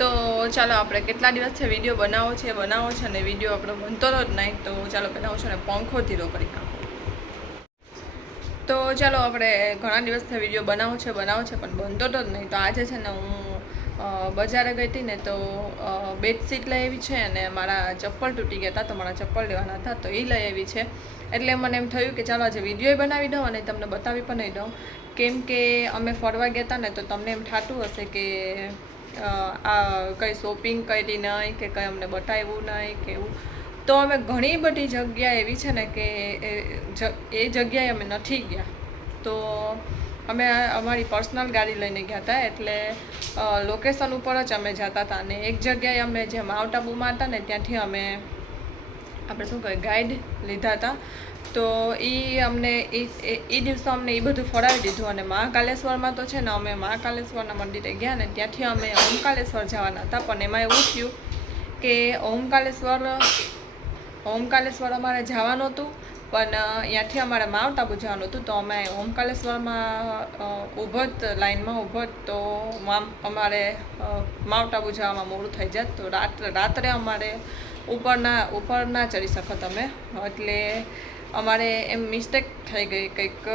તો ચાલો આપણે કેટલા દિવસથી વિડીયો બનાવો છે અને વિડીયો આપણો બનતો જ નહીં. તો ચાલો પહેલાં હું છે ને પંખો ધીરો કરી નાખું. તો ચાલો આપણે ઘણા દિવસથી વિડીયો બનાવો છે પણ બનતો જ નહીં. તો આજે છે ને હું બજારે ગઈ હતી ને તો બેડશીટ લઈ આવી છે અને મારા ચપ્પલ તૂટી ગયા હતા તો મારા ચપ્પલ લેવાના હતા તો એ લઈ આવી છે. એટલે મને એમ થયું કે ચાલો આજે વિડીયો બનાવી દઉં અને તમને બતાવી પણ નહીં દઉં, કેમ કે અમે ફરવા ગયા હતા ને તો તમને એમ થતું હશે કે આ કંઈ શોપિંગ કરી નહીં કે કંઈ અમને બતાવ્યું નહીં કે એવું. તો અમે ઘણી બધી જગ્યા એવી છે ને કે એ જગ્યાએ અમે નથી ગયા. તો અમે અમારી પર્સનલ ગાડી લઈને ગયા હતા, એટલે લોકેશન ઉપર જ અમે જતા હતા. અને એક જગ્યાએ અમે જે માઉન્ટ આબુમાં હતા ને ત્યાંથી અમે આપણે શું કહેવાય ગાઈડ લીધા હતા. તો એ અમને એ દિવસે અમને એ બધું ફરાવી દીધું. અને મહાકાલેશ્વરમાં તો છે ને અમે મહાકાલેશ્વરના મંદિરે ગયા ને ત્યાંથી અમે ઓમકાલેશ્વર જવાના હતા. પણ એમાં એવું થયું કે ઓમકાલેશ્વર અમારે જવાનું હતું, પણ ત્યાંથી અમારે માઉન્ટ આબુ જવાનું હતું. તો અમે ઓમકાલેશ્વરમાં ઊભો જ લાઈનમાં ઊભો જ તો અમારે માઉન્ટ આબુ જવામાં મોડું થઈ જાય. તો રાત્રે અમારે ઉપર ના ચડી શકો તમે, એટલે અમારે એમ મિસ્ટેક થઈ ગઈ કંઈક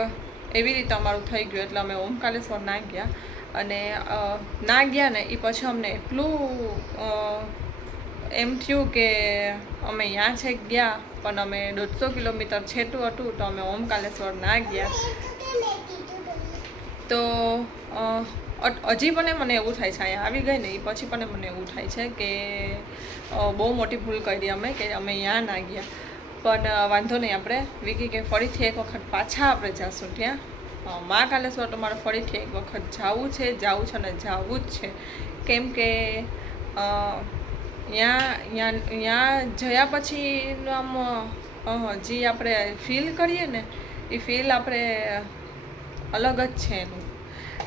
એવી રીતે અમારું થઈ ગયું. એટલે અમે ઓમકાલેશ્વર ના ગયા. અને ના ગયા ને એ પછી અમને એટલું એમ થયું કે અમે ત્યાં છે ગયા પણ અમે 150 કિલોમીટર છેટું હતું તો અમે ઓમકાલેશ્વર ના ગયા. તો હજી પણ મને એવું થાય છે અહીંયા આવી ગઈ ને એ પછી પણ મને એવું થાય છે કે બહુ મોટી ભૂલ કરી અમે કે અમે ત્યાં ના ગયા. પણ વાંધો નહીં, આપણે વિકી કે ફરીથી એક વખત પાછા આપણે જઈશું ત્યાં મહાકાલેશ્વર. તો મારે ફરીથી એક વખત જવું છે અને જવું જ છે, કેમ કે ત્યાં જયા પછી આમ જે આપણે ફીલ કરીએ ને એ ફીલ આપણે અલગ જ છે એનું.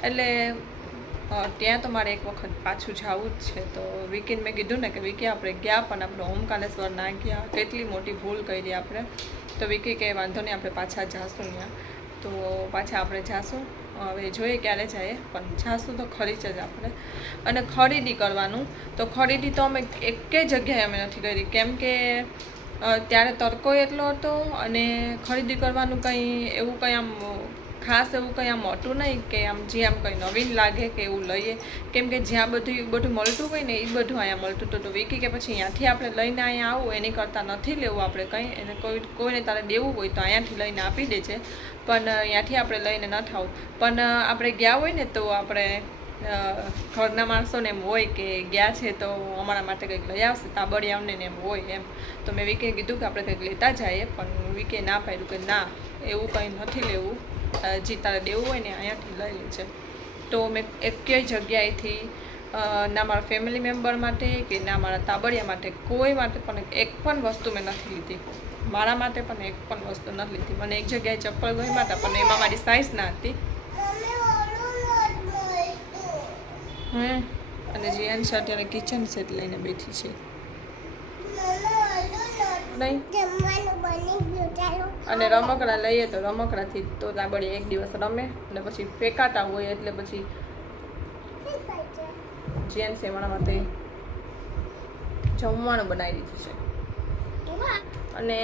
એટલે ત્યાં તો મારે એક વખત પાછું જવું જ છે. તો વિકીને મેં કીધું ને કે વિકી આપણે ગયા પણ આપણે ઓમકાલેશ્વર ના ગયા, કેટલી મોટી ભૂલ કરી આપણે. તો વિકી કે વાંધો નહીં આપણે પાછા જાશું ત્યાં. તો પાછા આપણે જાશું, હવે જોઈએ ક્યારે જઈએ પણ જાશું તો ખરી જ આપણે. અને ખરીદી કરવાનું, તો ખરીદી તો અમે એકેય જગ્યાએ અમે નથી કરી, કેમ કે ત્યારે તડકો એટલો હતો અને ખરીદી કરવાનું કંઈ એવું કંઈ આમ ખાસ એવું કંઈ આમ હતું નહીં કે આમ જે આમ કંઈ નવીન લાગે કે એવું લઈએ, કેમ કે જ્યાં બધું મળતું હોય ને એ બધું અહીંયા મળતું હતું. તો વિકી કે પછી અહીંયાથી આપણે લઈને અહીંયા આવું એની કરતાં નથી લેવું આપણે કંઈ, એને કોઈને તારે દેવું હોય તો અહીંયાથી લઈને આપી દે છે, પણ અહીંયાથી આપણે લઈને ન થાવું. પણ આપણે ગયા હોય ને તો આપણે ઘરના માણસોને એમ હોય કે ગયા છે તો અમારા માટે કંઈક લઈ આવશે, તાબડિયાઓને એમ હોય એમ. તો મેં વિકે કીધું કે આપણે કંઈક લેતા જઈએ, પણ વિકે ના પાડ્યું કે ના એવું કંઈ નથી લેવું, જે તારે દેવું હોય ને અહીંયાથી લઈ લે છે. તો મેં એકેય જગ્યાએથી ના મારા ફેમિલી મેમ્બર માટે કે ના મારા તાબડિયા માટે કોઈ માટે પણ એક પણ વસ્તુ મેં નથી લીધી. મારા માટે પણ એક પણ વસ્તુ નથી લીધી. મને એક જગ્યાએ ચપ્પલ ગમ્યા હતા પણ એમાં મારી સાઇઝ ના હતી. અને જીયાન છે અત્યારે કિચન સેટ લઈને બેઠી છે. નહીં અને રમકડા લઈએ તો રમકડાથી તો તાબડી એક દિવસ રમે અને પછી ફેંકાતા હોય, એટલે પછી જીયાન સેવાના માટે જમવાનું બનાવી દીધું છે. અને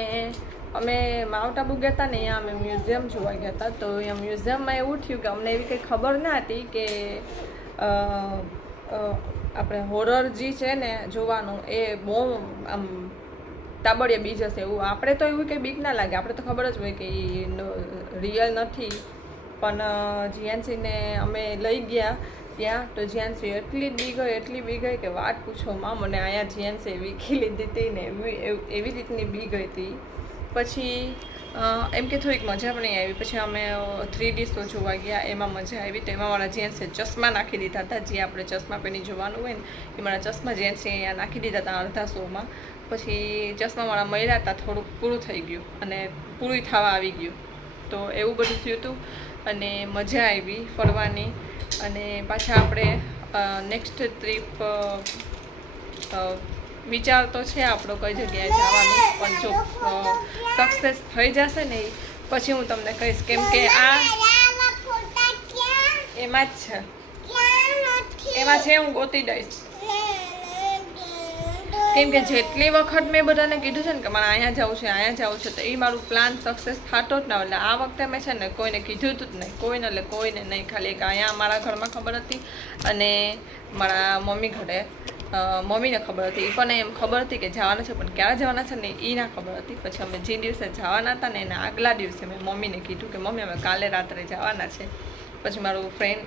અમે માઉન્ટ આબુ ગયા હતા ને અહીંયા અમે મ્યુઝિયમ જોવા ગયા હતા. તો અહીંયા મ્યુઝિયમમાં એવું થયું કે અમને એવી કંઈ ખબર ના હતી કે આપણે હોરર જે છે ને જોવાનું એ બહુ આમ તાબડિયા બીજ હશે એવું. આપણે તો એવું કંઈ બીક ના લાગે, આપણે તો ખબર જ હોય કે એ રિયલ નથી. પણ જીયાનસીને અમે લઈ ગયા ત્યાં તો જીયાનસી એટલી બી ગઈ કે વાત પૂછો માં. મને અહીંયા જીયાનસી વીખી લીધી હતી ને એવી રીતની બી ગઈ હતી. પછી એમ કે થોડીક મજા પણ નહીં આવી. પછી અમે 3D શો જોવા ગયા, એમાં મજા આવી. તો એમાં મારા જેન્ટ્સે ચશ્મા નાખી દીધા હતા, જે આપણે ચશ્મા પહેરી જોવાનું હોય ને એ મારા ચશ્મા જેન્ટ્સે અહીંયા નાખી દીધા હતા અડધા શોમાં. પછી ચશ્મા મારા મળ્યા હતા, થોડુંક પૂરું થઈ ગયું અને પૂરું થવા આવી ગયું. તો એવું બધું થયું હતું અને મજા આવી ફરવાની. અને પાછા આપણે નેક્સ્ટ ટ્રીપ વિચાર તો છે આપણો કઈ જગ્યાએ જવાનું, પણ જો સક્સેસ થઈ જશે ને પછી હું તમને કહીશ, કેમ કે આ એમાં જ છે, એમાં છે, હું ગોતી દઈશ. કેમ કે જેટલી વખત મેં બધાને કીધું છે ને કે મારે અહીંયા જવું છે અહીંયા જવું છે, તો એ મારું પ્લાન સક્સેસ થતો જ ના. એટલે આ વખતે મેં છે ને કોઈને કીધું હતું જ નહીં, કોઈને એટલે કોઈને નહીં. ખાલી એક અહીંયા મારા ઘરમાં ખબર હતી અને મારા મમ્મી ઘરે મમ્મીને ખબર હતી. એ પણ એમ ખબર હતી કે જવાના છે, પણ ક્યારે જવાના છે ને એ ના ખબર હતી. પછી અમે જે દિવસે જવાના હતા ને એના આગલા દિવસે મેં મમ્મીને કીધું કે મમ્મી અમે કાલે રાત્રે જવાના છે. પછી મારું ફ્રેન્ડ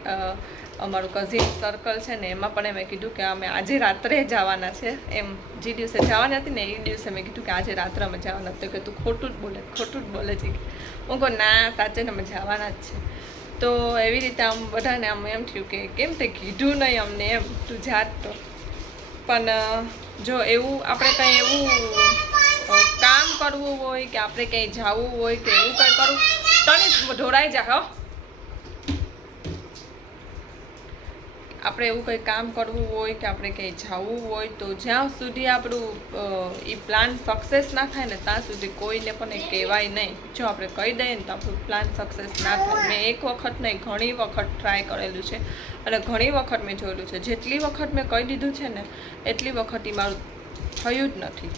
અમારું કઝિન સર્કલ છે ને એમાં પણ મેં કીધું કે અમે આજે રાત્રે જવાના છે. એમ જે દિવસે જવાની હતી ને એ દિવસે મેં કીધું કે આજે રાત્રે અમે જવાના હતા. કે તું ખોટું જ બોલે છે. હું કહું ના સાચે ને અમે જવાના જ છે. તો એવી રીતે આમ બધાને આમ એમ થયું કે કેમ તે કીધું નહીં અમને, એમ તું જાત તો. પણ જો એવું આપણે કંઈ એવું કામ કરવું હોય કે આપણે કંઈ જવું હોય કે એવું કંઈ કરવું, તને ઢોળાઈ જા. હો આપણે એવું કંઈ કામ કરવું હોય કે આપણે કંઈ જવું હોય તો જ્યાં સુધી આપણું એ પ્લાન સક્સેસ ના થાય ને ત્યાં સુધી કોઈને પણ એ કહેવાય નહીં. જો આપણે કહી દઈએ ને તો આપણું પ્લાન સક્સેસ ના થાય. મેં એક વખત નહીં ઘણી વખત ટ્રાય કરેલું છે અને ઘણી વખત મેં જોયેલું છે. જેટલી વખત મેં કહી દીધું છે ને એટલી વખત એ મારું થયું જ નથી.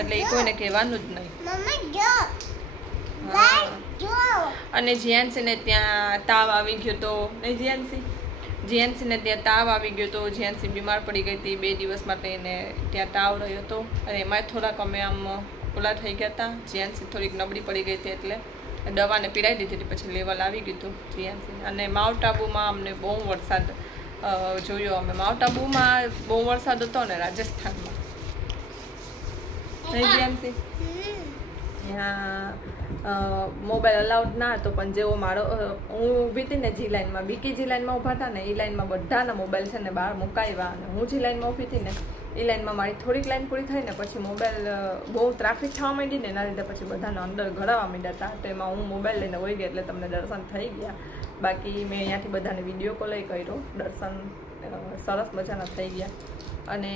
એટલે એ કોઈને કહેવાનું જ નહીં. અને જીયાનસીને ત્યાં તાવ આવી ગયો તો નહીં, જીયાનસીને ત્યાં તાવ આવી ગયો તો. જીયાનસી બીમાર પડી ગઈ હતી 2 દિવસ માટે, એને ત્યાં તાવ રહ્યો હતો અને એમાંય થોડાક અમે આમ ઓલા થઈ ગયા હતા. જીયાનસી થોડીક નબળી પડી ગઈ હતી એટલે દવાને પીડાઈ દીધી હતી. પછી લેવલ આવી ગયું હતું જીયાનસી. અને માઉન્ટ આબુમાં અમને બહુ વરસાદ જોયો. અમે માઉન્ટ આબુમાં બહુ વરસાદ હતો ને રાજસ્થાનમાં નહીં જીયાનસી, ત્યાં મોબાઈલ અલાઉડ ના હતો. પણ જેવો મારો હું ઊભી હતી ને જી લાઈનમાં, બીકી જી લાઈનમાં ઊભા હતા ને એ લાઈનમાં બધાના મોબાઈલ છે ને બહાર મુકાવ્યા. અને હું જી લાઈનમાં ઊભી હતી ને એ લાઈનમાં મારી થોડીક લાઈન પૂરી થઈ ને પછી મોબાઈલ બહુ ટ્રાફિક થવા માંડી ને એના લીધે પછી બધાને અંદર ઘડાવા માંડ્યા હતા. તો એમાં હું મોબાઈલ લઈને વહી ગઈ એટલે તમને દર્શન થઈ ગયા. બાકી મેં અહીંયાથી બધાને વિડીયો કોલ કર્યો. દર્શન સરસ મજાના થઈ ગયા. અને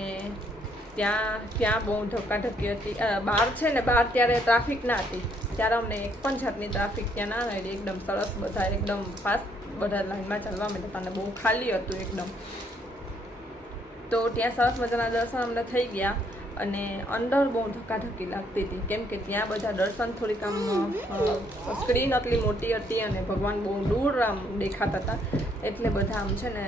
ત્યાં બહુ ધક્કાધક્કી હતી. બહાર છે ને બહાર ત્યારે ટ્રાફિક ના હતી, ત્યારે અમને એક પણ જાતની ટ્રાફિક ત્યાં ના રહી. એકદમ સરસ બધા એકદમ ફાસ્ટ બધા લાઈનમાં ચાલવા માંડ્યા હતા અને બહુ ખાલી હતું એકદમ. તો ત્યાં સરસ મજાના દર્શન અમને થઈ ગયા. અને અંદર બહુ ધક્કાધક્કી લાગતી હતી કેમ કે ત્યાં બધા દર્શન થોડીક આમ સ્ક્રીન આટલી મોટી હતી અને ભગવાન બહુ દૂર આમ દેખાતા હતા. એટલે બધા આમ છે ને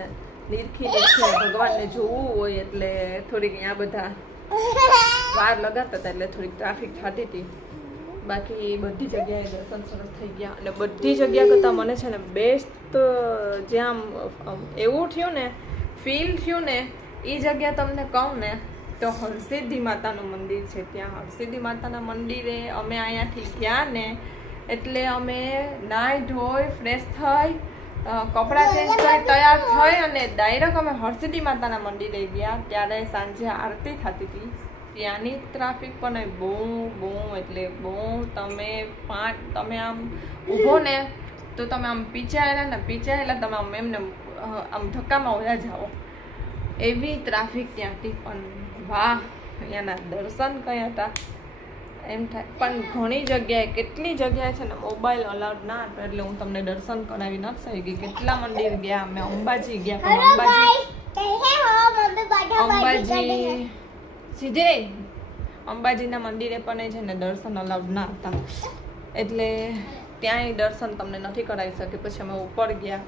નીરખી ભગવાનને જોવું હોય એટલે થોડીક અહીંયા બધા વાર લગાડતા હતા એટલે થોડીક ટ્રાફિક થતી હતી. બાકી બધી જગ્યાએ દર્શન સરસ થઈ ગયા. અને બધી જગ્યા કરતાં મને છે ને બેસ્ટ જ્યાં એવું થયું ને ફીલ થયું ને એ જગ્યા તમને કહું ને તો હરસિદ્ધિ માતાનું મંદિર છે. ત્યાં હરસિદ્ધિ માતાના મંદિરે અમે અહીંયાથી ગયા ને એટલે અમે નાહી ધોઈ ફ્રેશ થઈ કપડાં ચેન્જ કરી તૈયાર થઈ અને ડાયરેક્ટ અમે હરસિદ્ધિ માતાના મંદિરે ગયા. ત્યારે સાંજે આરતી થતી હતી. ત્યાંની ટ્રાફિક પણ બહુ એટલે બહુ તમે આમ ઊભો ને તો તમે આમ પીછાયેલા તમે આમ એમને આમ ધક્કામાં ઓલા જાઓ એવી ટ્રાફિક ત્યાંથી. પણ વાહ અહીંયાના દર્શન કયા હતા એમ થાય. પણ ઘણી જગ્યાએ કેટલી જગ્યાએ છે ને મોબાઈલ અલાઉડ ના હતો એટલે હું તમને દર્શન કરાવી ન શકી. કેટલા મંદિર ગયા અમે. અંબાજી ગયા પણ અંબાજી સીધે અંબાજીના મંદિરે પણ છે ને દર્શન અલાઉડ ના હતા એટલે ત્યાંય દર્શન તમને નથી કરાવી શકે. પછી અમે ઉપર ગયા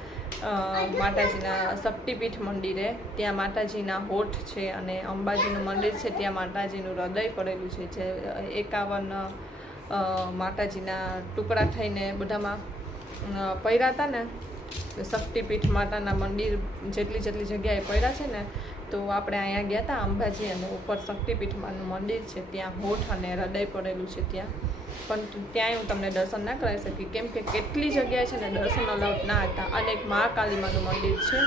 માતાજીના શક્તિપીઠ મંદિરે. ત્યાં માતાજીના હોઠ છે અને અંબાજીનું મંદિર છે ત્યાં માતાજીનું હૃદય પડેલું છે જે 51 માતાજીના ટુકડા થઈને બધામાં પડ્યા હતા ને. શક્તિપીઠ માતાના મંદિર જેટલી જગ્યાએ પડ્યા છે ને તો આપણે અહીંયા ગયા હતા અંબાજી અને ઉપર શક્તિપીઠમાંનું મંદિર છે ત્યાં હોઠ અને હૃદય પડેલું છે ત્યાં. પણ ત્યાંય હું તમને દર્શન ના કરાવી શકી કેમ કે કેટલી જગ્યાએ છે ને દર્શન અલાઉડ ના હતા. અને એક મહાકાલીમાનું મંદિર છે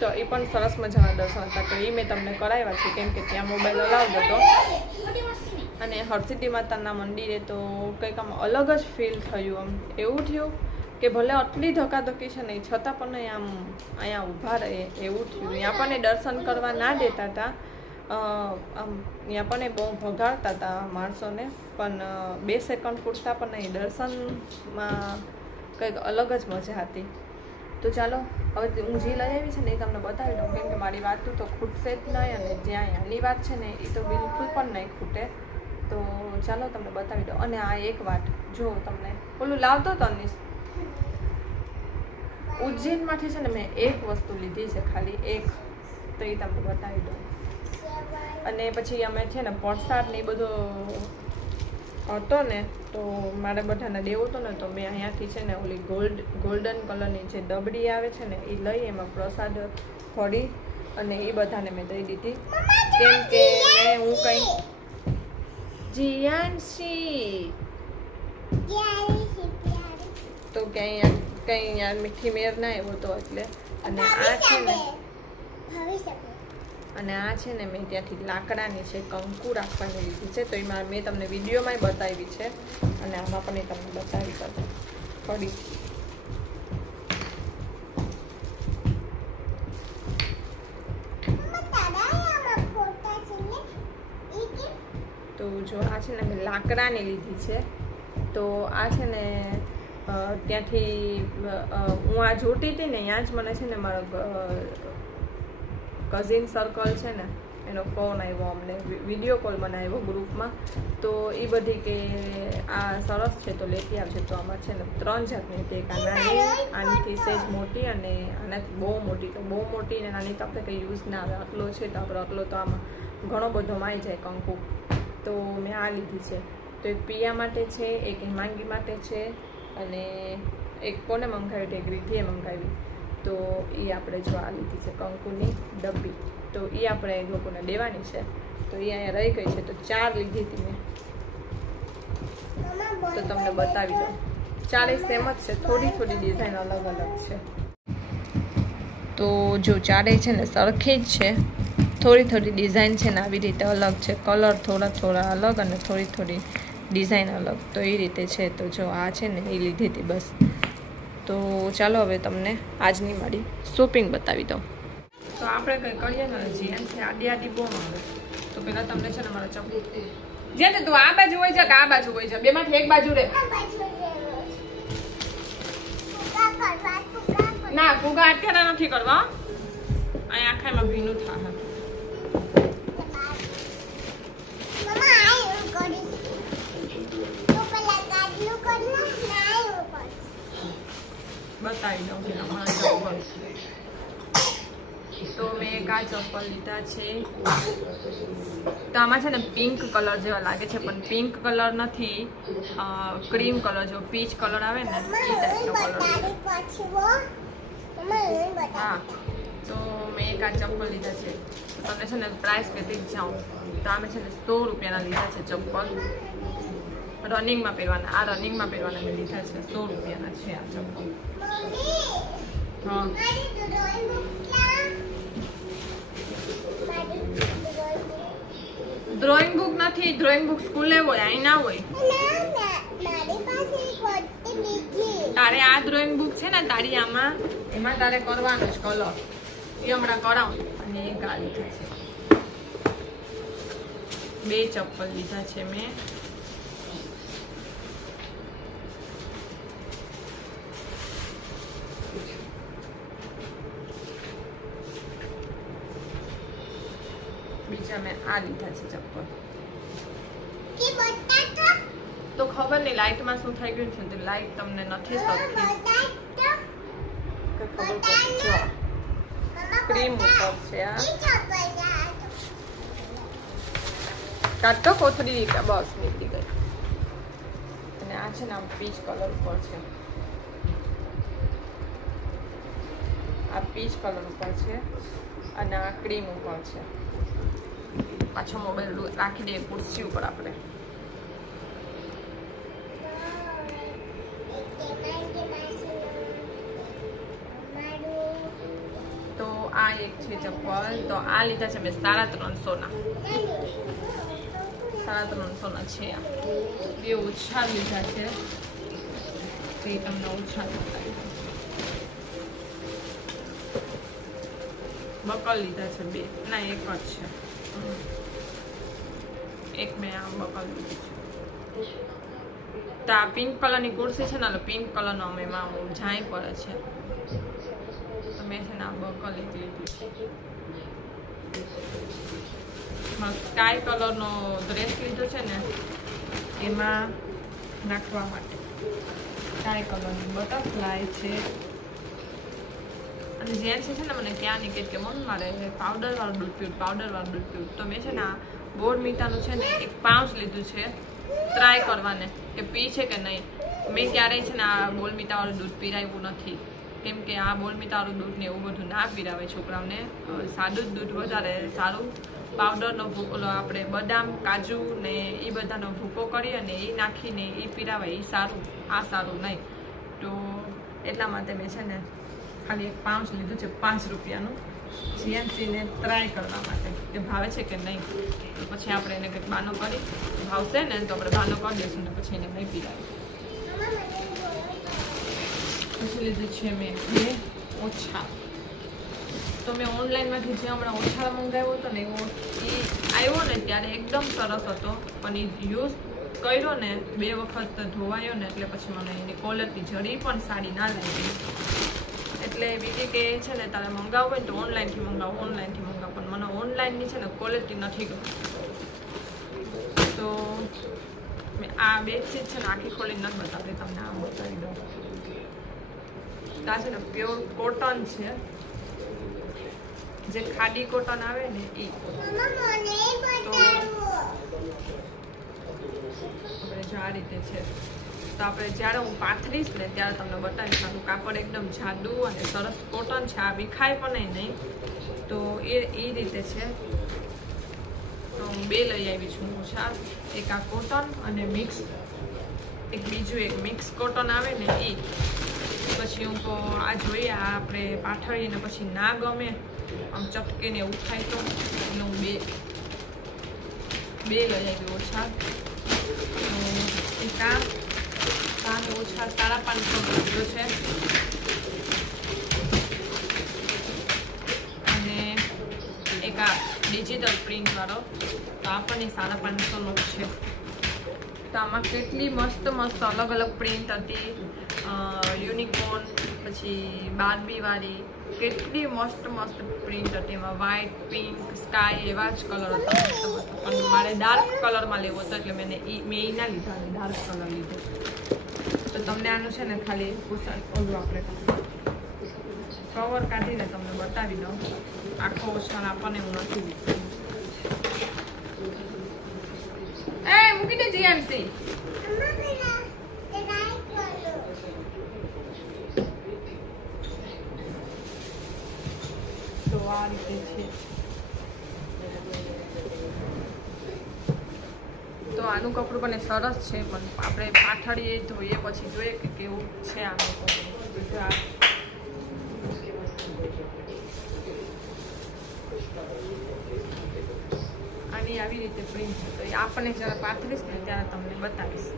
તો એ પણ સરસ મજાના દર્શન હતા તો એ મેં તમને કરાવ્યા છે કેમ કે ત્યાં મોબાઈલ અલાઉડ હતો. અને હરસિદ્ધિ માતાના મંદિરે તો કંઈક આમ અલગ જ ફીલ થયું. આમ એવું થયું કે ભલે આટલી ધક્કાધક્કી છે ને છતાં પણ આમ અહીંયા ઊભા રહે એવું થયું. અહીંયા પણ દર્શન કરવા ના દેતા હતા. આમ ત્યાં પણ બહુ ભગાડતા હતા માણસોને. પણ 2 સેકન્ડ પૂરતા પણ નહીં દર્શનમાં કંઈક અલગ જ મજા હતી. તો ચાલો હવે હું જે લઈ આવી છે ને એ તમને બતાવી દઉં, કેમ કે મારી વાત તો ખૂટશે જ નહીં, અને જ્યાં આની વાત છે ને એ તો બિલકુલ પણ નહીં ખૂટે. તો ચાલો તમને બતાવી દઉં. અને આ એક વાત જો તમને ઓલું લાવતો હતો ને ઉજ્જૈનમાંથી છે ને મેં એક વસ્તુ લીધી છે, ખાલી એક, તો એ તમને બતાવી દઉં. અને પછી અમે છે ને પ્રસાદ ને એ બધો હતો ને, તો મારે બધાને દેવો હતો ને, તો મેં અહીંયાથી છે ને ઓલી ગોલ્ડન કલરની જે દબડી આવે છે ને એ લઈ એમાં પ્રસાદ ભરી અને એ બધાને મેં દઈ દીધી. કેમ કે હું કંઈ જીયાનસી તો કંઈ યાર મીઠી મેર ના એવો તો એટલે. અને આ છે ને મેં ત્યાંથી લાકડાની છે કંકુ રાખવાની લીધી છે, તો એમાં મેં તમને વિડીયોમાં બતાવી છે અને આમાં પણ એ તમને બતાવી પડી. તો જો આ છે ને મેં લાકડાની લીધી છે. તો આ છે ને ત્યાંથી હું આ જોતી હતી ને ત્યાં જ મને છે ને મારો કઝિન સર્કલ છે ને એનો ફોન આવ્યો, અમને વિડીયો કોલ મને આવ્યો ગ્રુપમાં. તો એ બધી કે આ સરસ છે તો લેતી આવશે. તો આમાં છે ને 3 જાતની હતી, એક આ નાની, આનાથી સહેજ મોટી અને આનાથી બહુ મોટી. તો બહુ મોટી ને નાની તો આપણે કંઈ યુઝ ના આવે, આટલો છે તો આપણે આટલો તો આમાં ઘણો બધો માઈ જાય કંકુ. તો મેં આ લીધી છે. તો એક પિયા માટે છે, એક હિમાંગી માટે છે, અને એક કોને મંગાવી હતી, એક રીધિએ મંગાવી. તો એ આપણે જો આ લીધી છે કંકુની ડબ્બી, તો એ આપણે એ લોકોને દેવાની છે. તો એ અહીંયા રહી ગઈ છે, તો 4 લીધી હતી મેં, તો તમને બતાવી દઉં. 4 સેમ જ છે, થોડી થોડી ડિઝાઇન અલગ અલગ છે. તો જો 4 છે ને સરખી જ છે, થોડી થોડી ડિઝાઇન છે ને આવી રીતે અલગ છે, કલર થોડા અલગ અને થોડી ડિઝાઇન અલગ, તો એ રીતે છે. તો જો આ છે ને એ લીધી હતી બસ. તો ચાલો હવે તમને આજની મારી શોપિંગ બતાવી દઉં. તો આપણે કંઈ કરીએ ને જીએમ છે આડી બહુ આવે. તો પહેલાં તમને છે ને મારા ચપ્પલ જેને તું આ બાજુ હોય છે કે આ બાજુ હોય છે, બેમાંથી એક બાજુ રે. ના ફુગા અત્યારે નથી કરવા, અહીં આખામાં ભીનું થાય. બતાવી દઉં કે અમારા ચપ્પલ. તો મેં એક આ ચપ્પલ લીધા છે. તો આમાં છે ને પિંક કલર જેવા લાગે છે, પણ પિંક કલર નથી, ક્રીમ કલર જેવો પીચ કલર આવે ને એ ટાઈપનો કલર છે. હા, તો મેં એક આ ચપ્પલ લીધા છે. તમને છે ને પ્રાઇસ કહેતી જ જાઉં. તો આમે છે ને 100 રૂપિયાના લીધા છે ચપ્પલ, રનિંગમાં પહેરવાના. આ રનિંગમાં પહેરવાના મેં લીધા છે, 100 રૂપિયાના છે આ ચપ્પલ. હા, ડ્રોઈંગ બુક નથી, ડ્રોઈંગ બુક સ્કૂલે હોય, અહીં ના હોય. તારે આ ડ્રોઈંગ બુક છે ને તારી આમાં, એમાં તારે કરવાનો જ કલર, એ હમણાં કરાવું. અને એક આ લીધા છે, 2 ચપ્પલ લીધા છે મેં. બીજા મેં આ લીધા છે ચપ્પલ. તો ખબર નહીં લાઇટમાં શું થઈ ગયું છે, તો લાઇટ તમને નથી સરખી ખબર પડતી. ક્રીમ ઉપર છે આ, કાઢતો કોથળી બસ નીકળી ગઈ. અને આ છે ને આમ પીચ કલર ઉપર છે, આ પીચ કલર ઉપર છે, અને આ ક્રીમ ઉપર છે. પાછો મોબાઈલ રાખી દઈએ ખુરશી ઉપર આપણે. તો આ એક છે ચપ્પલ. તો આ લીધા છે મેં 350ના, 350ના છે. આ 2 ઓછા લીધા છે, તો એ તમને ઓછા બતાવી દઉં. બકલ લીધા છે 2, ના 1 જ છે. એક મેં આ બકલ લીધી છે. તો આ પિંક કલરની કુર્સી છે ને, પિંક કલરનો અમે એમાં જાય પડે છે. મેં છે ને આ બકલ એક લીધું છે, સ્કાય કલરનો ડ્રેસ લીધો છે ને એમાં નાખવા માટે. સ્કાય કલરની બટરફ્લાય છે. અને જેન્ટ્સ છે ને મને ક્યાં નહીં કે મમ્મી મારે પાવડરવાળું દૂધ પીવું. તો મેં છે ને આ બોર્નવિટાનું છે ને એક પાઉચ લીધું છે ટ્રાય કરવાને કે પી છે કે નહીં. મેં ક્યારેય છે ને આ બોર્નવિટાવાળું દૂધ પીરાવ્યું નથી, કેમ કે આ બોર્નવિટાવાળું દૂધ ને એવું બધું ના પીરાવે છોકરાઓને. સાદું જ દૂધ વધારે સારું. પાવડરનો ભૂકો આપણે બદામ કાજુ ને એ બધાનો ભૂકો કરી અને એ નાખીને એ પીરાવાય એ સારું, આ સારું નહીં. તો એટલા માટે મેં છે ને ખાલી એક પાઉચ લીધું છે 5 રૂપિયાનું, જીએનસીને ટ્રાય કરવા માટે કે ભાવે છે કે નહીં. તો પછી આપણે એને કંઈક બાનો કરી, ભાવશે ને તો આપણે બાનો કરી દઈશું ને પછી એને નહીં પીરાવીએ. પછી લીધું છે મેં 2 ઓછા. તો મેં ઓનલાઈનમાંથી જે હમણાં ઓછા મંગાવ્યો હતો ને એ આવ્યો ને ત્યારે એકદમ સરસ હતો, પણ એ યુઝ કર્યો ને 2 વખત ધોવાયો ને એટલે પછી મને એની ક્વોલિટી જરી પણ સારી ના લાગી. એટલે બીજી કે છે ને તારે મંગાવવું હોય ને તો ઓનલાઈનથી મંગાવો, પણ મને ઓનલાઈનની છે ને ક્વોલિટી નથી ગમતી. તો મેં આ બેડશીટ છે ને આખી ખોલીને નથી બતાવતી તમને, આ બતાવી દઉં. આ છે ને પ્યોર કોટન છે, જે ખાડી કોટન આવે ને એ. તો આપણે જો આ રીતે છે. તો આપણે જ્યારે હું પાથરીશ ને ત્યારે તમને બતાવીશ. આનું કાપડ એકદમ જાડું અને સરસ કોટન છે, આ વિખાય પણ નહીં. તો એ રીતે છે. તો હું 2 લઈ આવી છું ઓછા, એક આ કોટન અને મિક્સ, એક બીજું એક મિક્સ કોટન આવે ને એ. પછી હું આ જોઈએ, આ આપણે પાથરીને પછી ના ગમે આમ ચપકીને એવું થાય તો એટલે હું 2 લઈ આવી ઓછા. એક આ ઓછા 550 લીધો છે, અને એક આ ડિજિટલ પ્રિન્ટ વાળો, તો આ પણ 550નો છે. તો આમાં કેટલી મસ્ત અલગ અલગ પ્રિન્ટ હતી, યુનિકોર્ન, પછી બાર્બીવાળી, કેટલી મસ્ત પ્રિન્ટ હતી. એમાં વ્હાઈટ, પિંક, સ્કાય એવા જ કલર હતા મસ્ત. પણ મારે ડાર્ક કલરમાં લેવો હતો એટલે મેં ના લીધા, ડાર્ક કલર લીધો. તો તમને આનું છે ને ખાલી ઓલું આપણે કવર કાઢીને તમને બતાવી દઉં. આખો ઓછાણ આપણને હું નથી લીધું. મૂકી દે જીએમસી. તો આ રીતે છે. તો આનું કપડું પણ સરસ છે, પણ આપણે પાથરીએ ધોઈએ પછી જોઈએ કે કેવું છે આનું કપડું. આની આવી રીતે પ્રિન્ટ છે. તો આપણને જ્યારે પાથરીશ ને ત્યારે તમને બતાવીશ.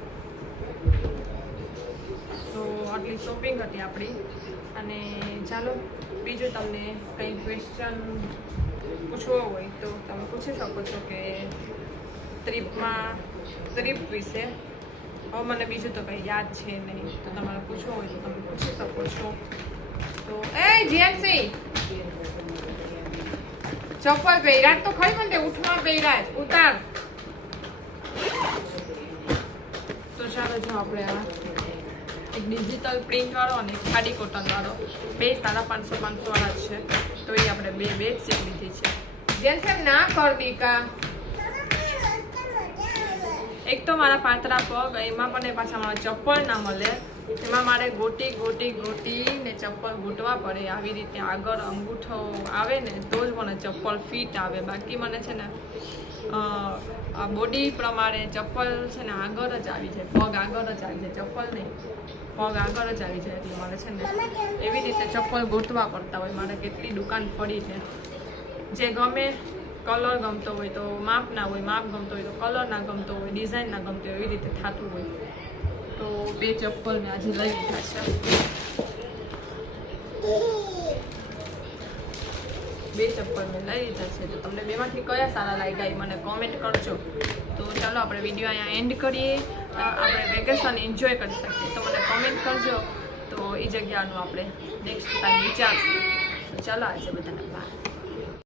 તો આટલી શોપિંગ હતી આપણી. અને ચાલો બીજું તમને કંઈ ક્વેશ્ચન પૂછવો હોય તો તમે પૂછી શકો છો કે ટ્રીપ વિશે. હવે મને બીજું તો કંઈ યાદ છે નહીં, તો તમારે પૂછવું હોય તો તમે પૂછી શકો છો. તો જીએનસી ચપ્પલ પહેર્યા તો ખરી, મને ઉઠમાં પહેર્યા જ ઉતાર. તો ચાલો જો આપણે આ એક ડિજિટલ પ્રિન્ટ વાળો અને એક ખાડી કોટન વાળો, 2 550 વાળા છે. તો એ આપણે 2 બેડશીટ લીધી છે. જેન્ટ્સ ના કરવી કા, એક તો મારા પાતળા પગ, એમાં પણ પાછા મારા ચપ્પલ ના મળે, એમાં મારે ગોટી ને ચપ્પલ ગૂંટવા પડે. આવી રીતે આગળ અંગૂઠો આવે ને તો જ મને ચપ્પલ ફિટ આવે. બાકી મને છે ને બોડી પ્રમાણે ચપ્પલ છે ને આગળ જ આવી જાય, પગ આગળ જ આવી જાય, ચપ્પલ નહીં, પગ આગળ જ આવી જાય. એટલે મારે છે ને એવી રીતે ચપ્પલ ગોતવા પડતા હોય. મારે કેટલી દુકાન પડી છે, જે ગમે કલર ગમતો હોય તો માપ ના હોય, માપ ગમતો હોય તો કલર ના ગમતો હોય, ડિઝાઇન ના ગમતો હોય, એવી રીતે થતું હોય. તો 2 ચપ્પલ મેં આજે લઈ લીધા છે. 2 ચપ્પલ મેં લઈ લીધા છે. તો તમને બેમાંથી કયા સારા લાગ્યા એ મને કોમેન્ટ કરજો. તો ચાલો આપણે વિડીયો અહીંયા એન્ડ કરીએ. આપણે વેકેશન એન્જોય કરી શકીએ તો મને કોમેન્ટ કરજો. તો એ જગ્યાનું આપણે નેક્સ્ટ ટાઈમ વિચારશું. ચાલો આજે બધાને બાય.